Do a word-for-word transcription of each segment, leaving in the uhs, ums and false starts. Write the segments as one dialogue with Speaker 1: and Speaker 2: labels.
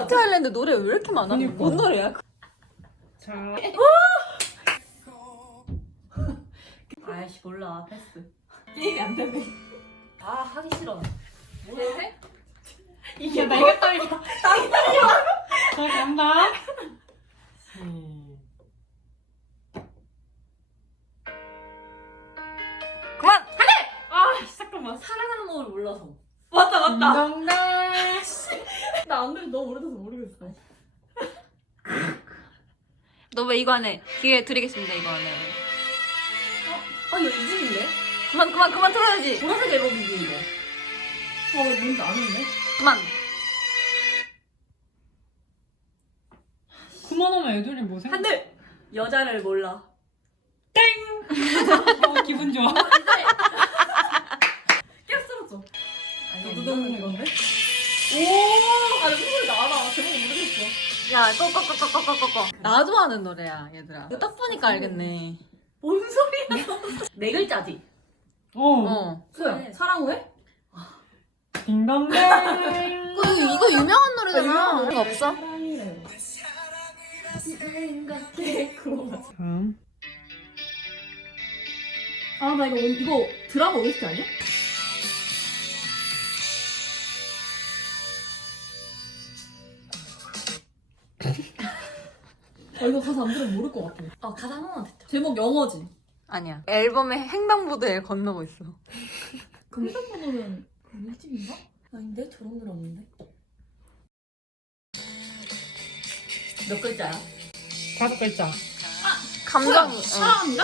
Speaker 1: 큐티 아일랜드 노래 왜 이렇게 많아?
Speaker 2: 그니까.
Speaker 1: 뭔 노래야?
Speaker 2: 자.
Speaker 3: 아이씨 몰라 패스.
Speaker 1: 게임이 안 되네.
Speaker 3: 아 하기 싫어.
Speaker 1: 뭐 해?
Speaker 3: 이게 내가 떨려.
Speaker 2: 자, 간다.
Speaker 1: 그만!
Speaker 3: 아 잠깐만 사랑하는 법을 몰라서. 맞다 맞다.
Speaker 2: 정답.
Speaker 3: 나안 그래도 너무 오래돼서 모르겠어.
Speaker 1: 너 왜 이거 안 해? 기회 드리겠습니다, 이거 안 해.
Speaker 3: 아 이거 이집인데?
Speaker 1: 그만, 그만, 그만 틀어야지.
Speaker 3: 보라색 앨범이지 이거. 어 뭔지 아는데?
Speaker 1: 그만.
Speaker 2: 그만하면 애들이 뭐 생각?
Speaker 3: 한들 여자를 몰라.
Speaker 2: 어, 기분 좋아.
Speaker 3: 깨쓰러져.
Speaker 2: 아니,
Speaker 3: 누구 이건데? 오, 아, 무슨 소리 나나. 제목 모르겠어.
Speaker 1: 야, 꺼꺼꺼꺼꺼꺼꺼. 나도 아는 노래야, 얘들아. 이거 딱 보니까 알겠네.
Speaker 3: 뭔 소리야? 네 글자지.
Speaker 2: 어.
Speaker 1: 어.
Speaker 3: 소야. 사랑 왜?
Speaker 2: 딩동댕.
Speaker 1: 이거, 이거 유명한 노래잖아. 이거 없어?
Speaker 3: 사랑이래. 생각해. 그거 맞아.
Speaker 2: 다음.
Speaker 3: 아, 나 이거 온- 이거 드라마 오에스티 아니야? 아, 이거 가사 안 들으면 모를 것 같아. 아, 가사 한 번만 듣자. 제목 영어지.
Speaker 1: 아니야. 앨범에 횡단보도에 건너고 있어.
Speaker 3: 그럼 횡단보도는 그럼 일집인가? 아닌데? 저런 들 없는데? 몇 글자야?
Speaker 2: 다섯 글자.
Speaker 1: 감정. 어.
Speaker 3: 사랑합니다?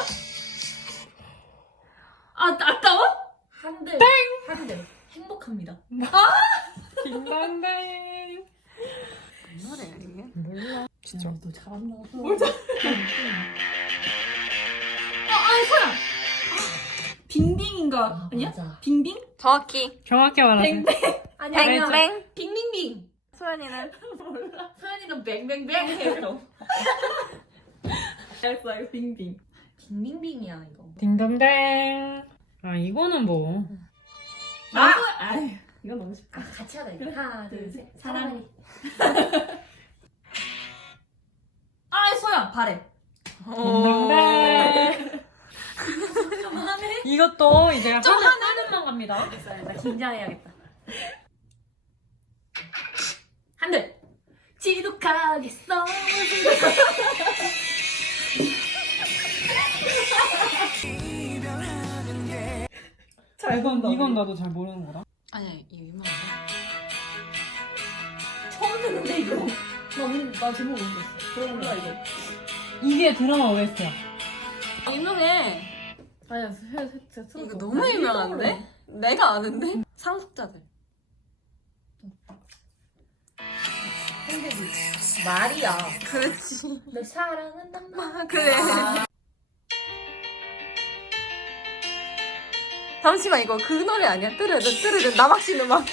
Speaker 3: 아, 아까워? 한들. 한들. 행복합니다.
Speaker 2: 딩동댕.
Speaker 1: 무슨 노래야, 이게?
Speaker 2: 몰라. 진짜.
Speaker 3: 야, 너 잘한다. 뭘 잘. 아, 아, 소야. 아, 빙빙인가? 아니야?
Speaker 4: 맞아.
Speaker 3: 빙빙?
Speaker 1: 정확히.
Speaker 2: 정확히 말하세요.
Speaker 3: 뱅뱅. 아니야, 아니야.
Speaker 1: 뱅뱅.
Speaker 3: 빙빙빙.
Speaker 1: 소연이는?
Speaker 3: 몰라. 소연이는 뱅뱅뱅 해, 그럼. 알았어, 이거 빙빙. 빙빙빙이야, 이거.
Speaker 2: 딩동댕. 아, 이거는 뭐.
Speaker 3: 아! 아휴, 이건 너무 쉽다.
Speaker 4: 아, 같이 하자. 이거. 하나, 둘, 셋.
Speaker 3: 사랑해. 아, 소야, 바래.
Speaker 2: 딩동댕.
Speaker 3: 그만해.
Speaker 2: 이것도 이제 하는, 하는만 갑니다.
Speaker 3: 나 긴장해야겠다. 한들. 지독하겠어. 잘
Speaker 2: 이건,
Speaker 3: 본다.
Speaker 2: 이건 나도 잘 모르는 거다.
Speaker 1: 아니야, 이거 유명한
Speaker 3: 처음 듣는데 이거. 나 오늘 나 제목 모르겠어. 들어볼라 이거.
Speaker 2: 이게 드라마 오에스티야.
Speaker 1: 거야. 유명해.
Speaker 3: 아니야, 해, 해, 진짜 틀어줘.
Speaker 1: 이거 너무 유명한데? 내가 아는데? 상속자들.
Speaker 3: 말이야.
Speaker 1: 그렇지.
Speaker 3: 내 사랑은 낭만.
Speaker 1: 그래. 잠시만, 이거 그 노래 아니야? 뜨르르, 뜨르르, 남학신 음악.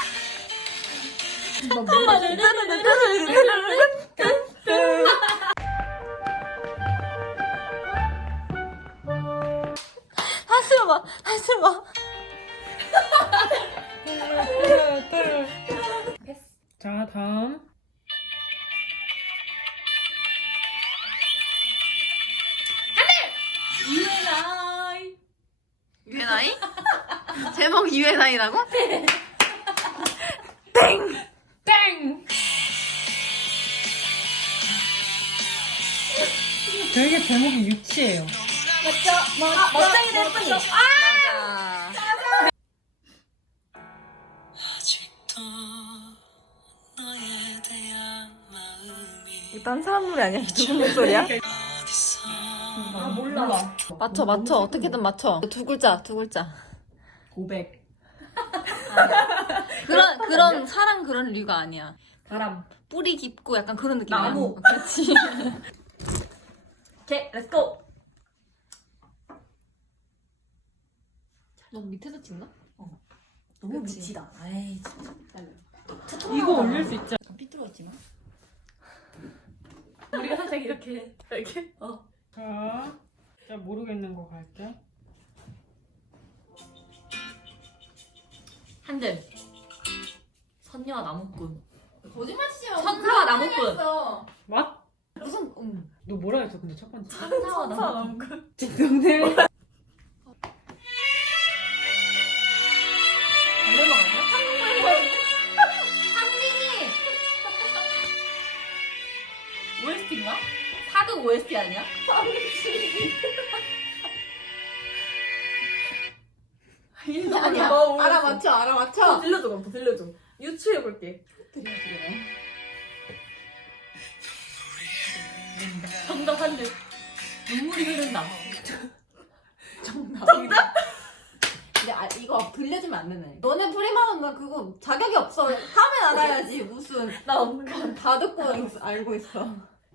Speaker 3: 나 몰라.
Speaker 1: 뜨르르, 뜨르르, 뜨르르. 다시 들어봐, 다시 들어봐.
Speaker 2: 자, 다음.
Speaker 3: 유엔아이.
Speaker 1: 유엔아이? 제목 유엔아이라고?
Speaker 2: 땡! 되게 제목이 유치해요.
Speaker 3: 맞죠? 뭐, 멋쟁이 될 뿐이. 아!
Speaker 1: 맞아. 이딴 사람 노래 아니야? 누구 목소리야?
Speaker 3: 아, 몰라.
Speaker 1: 맞춰, 맞춰. 어떻게든 맞춰. 두 글자, 두 글자.
Speaker 3: 고백.
Speaker 1: 그런, 그런, 사랑 그런 류가 아니야.
Speaker 3: 바람.
Speaker 1: 뿌리 깊고 약간 그런 느낌이야.
Speaker 3: 나무.
Speaker 1: 그렇지.
Speaker 3: 오케이, 렛츠고. 너 밑에서 찍나? 어. 너무
Speaker 1: 그치.
Speaker 3: 밑이다. 아이, 진짜.
Speaker 2: 이거 올릴 수 있지.
Speaker 3: 약간 삐뚤어지마. 우리가 살짝 이렇게, 이렇게. 어.
Speaker 2: 자, 자 모르겠는 거 갈게.
Speaker 3: 한들. 선녀와 나무꾼.
Speaker 1: 거짓말 치지 마.
Speaker 3: 천사와 나무꾼.
Speaker 2: 맞?
Speaker 1: 무슨 음.
Speaker 2: 너 뭐라 했어 근데 첫 번째?
Speaker 3: 천사와 나무꾼.
Speaker 2: 딩동댕.
Speaker 3: 반대로 가냐?
Speaker 1: 상진이
Speaker 3: 오에스티인가?
Speaker 1: 사극 오에스티 아니야? 아니야.
Speaker 3: 어,
Speaker 1: 알아맞혀 알아맞혀.
Speaker 3: 들려줘 그럼 더 들려줘. 유추해볼게. 정답 한 대. 눈물이 흐른다.
Speaker 1: 정답. 정답? 근데 아, 이거 들려주면 안 되네. 너네 프리마는 나 그거 자격이 없어. 하면 알아야지. 무슨
Speaker 3: 나 없는 거.
Speaker 1: 다 듣고 있- 알고 있어.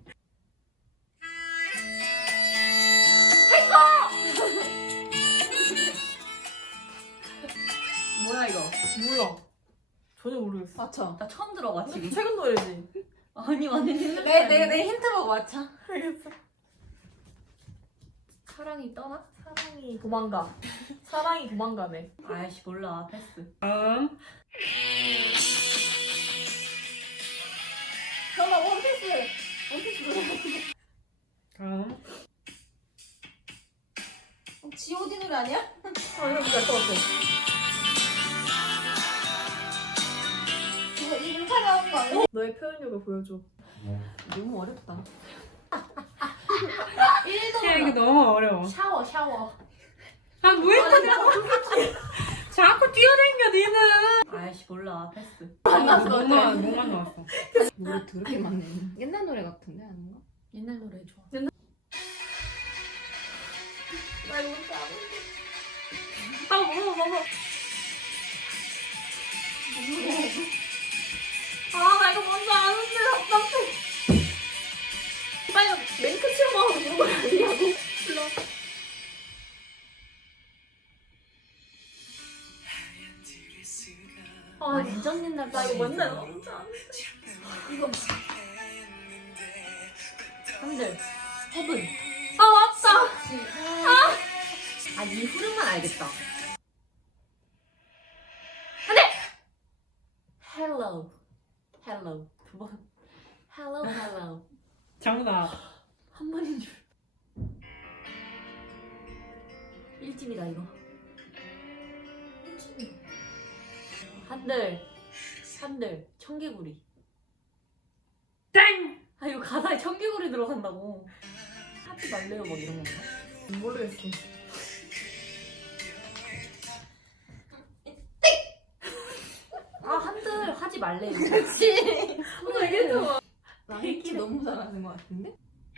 Speaker 3: 뭐야 이거? 몰라. 전혀 모르겠어.
Speaker 1: 맞춰.
Speaker 3: 나 처음 들어봐 지금.
Speaker 2: 최근 노래지.
Speaker 3: 아니 완전 옛날
Speaker 1: 내 내 내 힌트 보고 맞춰.
Speaker 3: 알겠어. 사랑이 떠나? 사랑이 도망가. 사랑이 도망가네. 아이씨 몰라. 패스.
Speaker 2: 다음.
Speaker 1: 전화 원피스. 원피스 노래.
Speaker 2: 다음.
Speaker 1: 어, 지오디 노래 아니야?
Speaker 3: 아 이거 알것 같아.
Speaker 1: 이거 이름차 나온 거 아니야?
Speaker 3: 너의 표현력을 보여줘.
Speaker 1: 너무 어렵다.
Speaker 2: 야 이게 너무 어려워.
Speaker 3: 샤워 샤워.
Speaker 2: 아 뭐야? 자꾸 뛰어다녀 니는.
Speaker 3: 아이씨 몰라. 패스.
Speaker 1: 만났어.
Speaker 2: 뭐만 뭐만 나왔어.
Speaker 1: 노래 되게 많네. 옛날 노래 같은데 아닌가?
Speaker 3: 옛날 노래 좋아.
Speaker 1: 나 이거 뭔지 알아.
Speaker 3: 아 먹어 먹어. 아나 이거 뭔지 아는데 답답해. 빨리 랭크 체험하고 그런 거 아니냐고. 불러. 아 완전 옛날 나 이거 맨날 너무 안 이거 한들 헤븐. 아 맞다. 아이 후렴만 알겠다. 안돼. Hello, hello 두 번. Hello, hello
Speaker 2: 정답.
Speaker 3: 한 번인 줄. 일집이다 이거. 일집이. 한들 한들 청개구리.
Speaker 2: 땡.
Speaker 3: 아 이거 가사에 청개구리 들어간다고. 하지 말래요 막 이런 건가? 모르겠어. 아 한들 하지 말래요.
Speaker 1: 그렇지.
Speaker 3: 나 얘기했잖아.
Speaker 1: 나 힌트 너무 잘하는 것 같은데?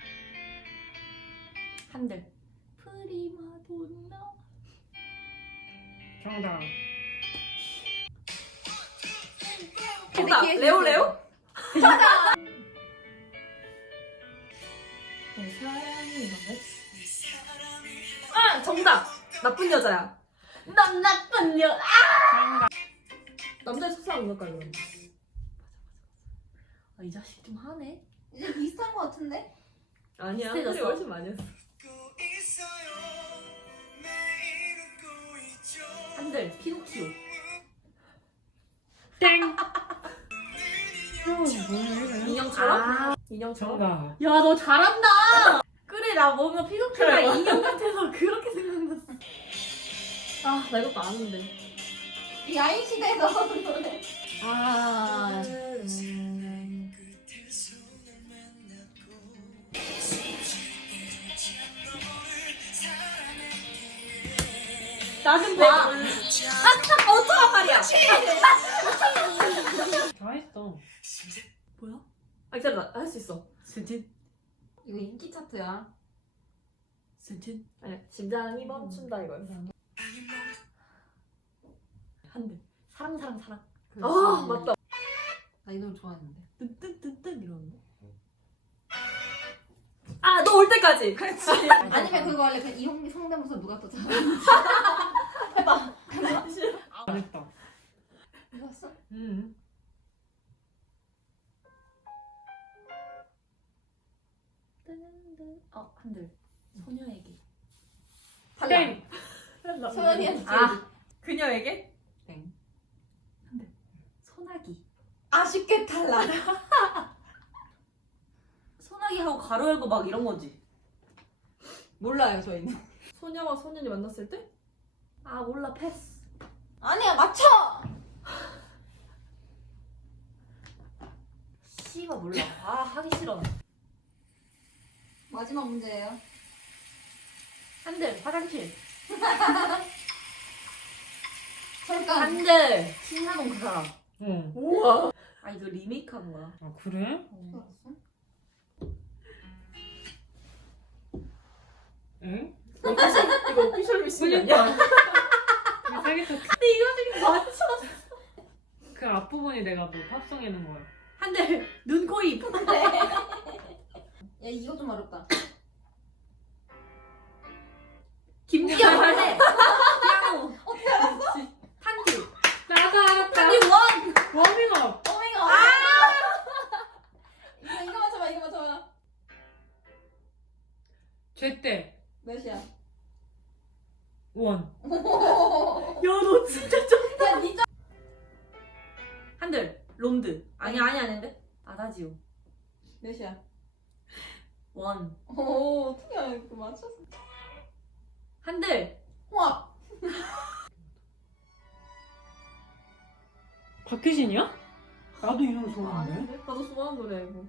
Speaker 3: 한들. 프리마돈나.
Speaker 2: 정답.
Speaker 3: 정답.
Speaker 1: 기회
Speaker 3: 레오
Speaker 1: 주세요.
Speaker 3: 레오? 내 사랑이 너네. 아 정답. 나쁜 여자야. 넌 나쁜 여. 아! 남자의 첫사랑 음악가 이거. 맞아 맞아 맞아. 아이 자식 좀 하네.
Speaker 1: 이제 비슷한 것 같은데?
Speaker 3: 아니야.
Speaker 2: 비슷해졌어.
Speaker 3: 한들이 훨씬 많이 했어. 한들 피노키오.
Speaker 2: 땡. 어, 뭐야 이거?
Speaker 3: 인형처럼?
Speaker 2: 아,
Speaker 3: 인형처럼?
Speaker 2: 정답.
Speaker 3: 야 너 잘한다. 그래 나 뭔가 피노키오가 인형 같아서 그렇게 생각났어. 아 나 이것도 아는데.
Speaker 1: 이 아인 시대에 나오는 노래.
Speaker 3: 아 나 좀 봐. 아 어쩌란 말이야.
Speaker 2: 다 했어.
Speaker 3: 뭐야? 아 기다려 나 할 수 있어. 스틴
Speaker 1: 이거 인기 차트야.
Speaker 3: 스틴 아니야 심장이 멈춘다 이거였어. 한대 사랑 사랑 사랑. 아 맞다.
Speaker 1: 나 이 노래 좋아했는데.
Speaker 3: 뜬뜬뜬뜬 이러는데. 아 너 올 때까지.
Speaker 1: 그렇지. 아니면 그거 할래? 그 이홍기 성대모사 누가 또 잘하는지. 해봐.
Speaker 2: 안 했다.
Speaker 1: 해봤어?
Speaker 2: 응.
Speaker 3: 어 한들 소녀에게.
Speaker 2: 땡.
Speaker 1: 소연이한테.
Speaker 3: 아 그녀에게?
Speaker 1: 땡.
Speaker 3: 한들 소나기.
Speaker 1: 아쉽게 탈락.
Speaker 3: 소나기 하고 가로 열고 막 이런 거지.
Speaker 1: 몰라요 저희는.
Speaker 3: 소녀와 소년이 만났을 때? 아 몰라 패스.
Speaker 1: 아니야 맞춰.
Speaker 3: 씨가 몰라. 아 하기 싫어.
Speaker 1: 마지막 문제예요.
Speaker 3: 한들 화장실.
Speaker 1: 잠깐.
Speaker 3: 한들 신나동 그 사람.
Speaker 2: 어.
Speaker 3: 우와. 아 이거 리메이크한 거야.
Speaker 2: 아 그래? 응?
Speaker 3: 이거 오피셜 미싱 아니야?
Speaker 2: 우리 사귀었어.
Speaker 3: 근데 이거 지금 맞춰.
Speaker 2: 그 앞부분이 내가 뭐 팝송에 넣은 거야.
Speaker 3: 한들 눈, 코, 입.
Speaker 1: 야 이거 좀 어렵다.
Speaker 3: 김기현 할래. 피아노.
Speaker 1: 어떻게 알았어?
Speaker 3: 한들.
Speaker 2: 나가 알았다.
Speaker 3: 한들 원.
Speaker 2: 워밍업.
Speaker 1: 오메가. 아! 이거 이거 맞춰봐 이거 맞춰봐.
Speaker 2: 제때
Speaker 1: 몇이야?
Speaker 2: 원.
Speaker 3: 야너 진짜 좀.
Speaker 1: 야 니.
Speaker 3: 한들 롬드. 아니 아니 아닌데. 아다지오.
Speaker 1: 몇이야?
Speaker 3: 원.
Speaker 1: 오 어떻게 알고 맞췄어?
Speaker 3: 한들
Speaker 1: 홍합.
Speaker 2: 박효신이야? 나도 이 노래 좋아하는데.
Speaker 3: 아닌데? 나도 좋아하는 노래 이거.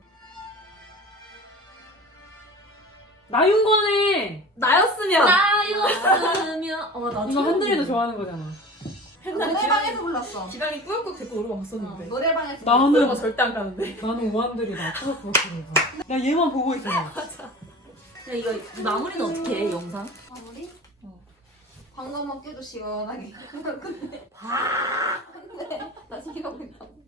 Speaker 2: 나윤건의
Speaker 3: 나였으면. 나였으면. 어 나도.
Speaker 2: 이거 한들이도 좋아하는 거잖아.
Speaker 1: 노래방에서 불렀어.
Speaker 3: 지방이 꾸역꾸역 데리고 오러
Speaker 1: 어,
Speaker 3: 갔었는데.
Speaker 1: 노래방에서.
Speaker 2: 나는
Speaker 3: 노래방 절대 안 가는데.
Speaker 2: 나는 오한들이다. 그렇게 나 얘만 보고 있어.
Speaker 3: 야 이거 이 마무리는 어떻게 해 영상?
Speaker 1: 마무리?
Speaker 3: 어.
Speaker 1: 방금만 껴도 시원하게. 근데 봐. 근데 나 지금 하고 있어.